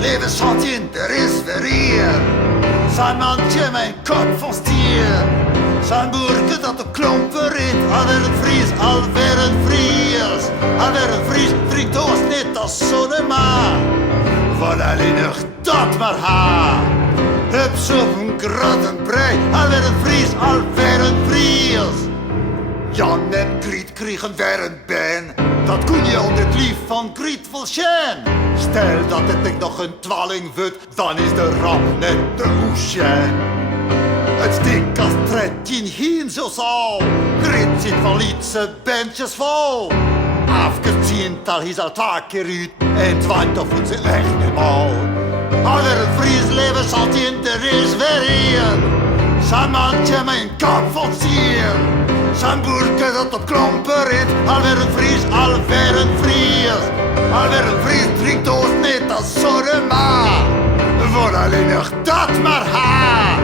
leven zat in, er is weer hier. Zijn mandje mijn kop van stier. Zijn boerke dat de klompen rit. Alweer een Fries, alweer een Fries. Alweer een Fries, drinkt ons niet als zonema. Wat alleen nog dat maar ha. Hups op een grot en brei. Alweer een Fries, alweer een Fries. Jan en Griet kregen weer een ben. Dat kon je onder het lief van Griet wel zijn. Stel dat het ik nog een twaling wordt, dan is de ramp net de oesjen. Het stinkt als tredje heen zo zal. Griet zit van lietse bandjes vol. Afgezien tal hij al taken uit en twant of ze echt niet mal. Alweer een Fries leven zat in, er is weer een. Zijn mandje mijn kop van stier. Zijn boerke dat op klompen rit. Alweer een Fries, alweer een Fries. Alweer een Fries drinkt ons niet als zonema. Voor alleen nog dat maar ha.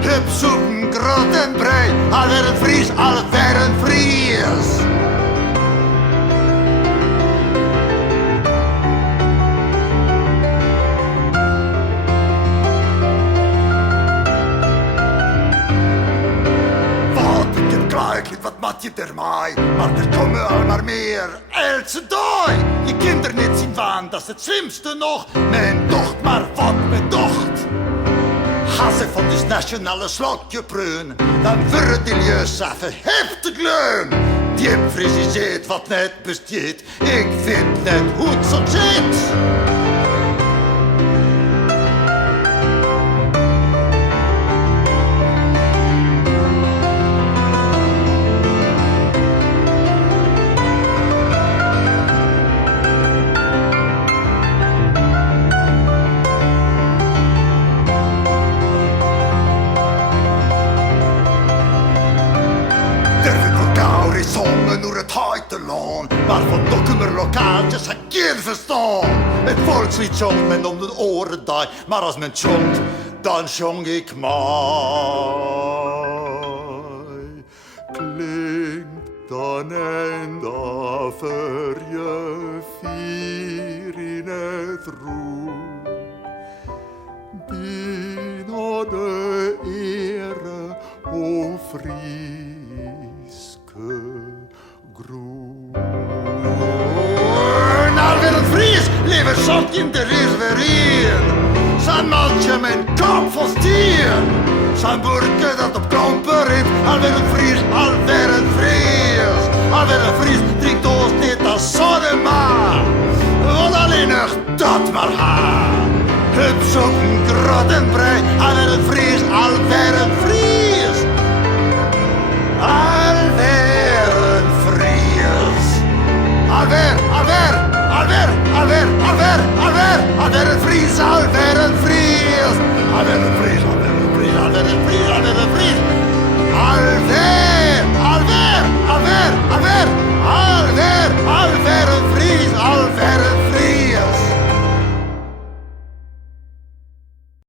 Hup zoeken, grot en brei. Alweer een Fries, alweer een Fries. Wat maakt je ermee? Maar er komen al maar meer. Else dooi! Je kinderen niet zien van, dat is het slimste nog. Mijn docht, maar wat mijn docht. Ga ze van dus nationale slotje preun. Dan wordt die jeus even heftig leun. Die improviseert wat net besteedt. Ik vind net hoe het zo zit. Zongen door het huiteloon, maar van dokkumer lokaaltjes heb keer verstaan. Het volkslied zong men om de oren die, maar als men zongt, dan zong ik mij. Klinkt dan en dan voor je vier in het roem. Dien de ere, o Frieske groen. Nou weer een Fries, lieve zotje, er is weer hier. Zijn mandje mijn kop van stier. Zijn boerke dat op klompen rit. Alweer een Fries, alweer een Fries. Alweer een Fries drinkt ons niet als zonema. Wat alleen nog dat maar ha. Hup zoeken, grot en brei. Alweer een Fries, alweer een Fries.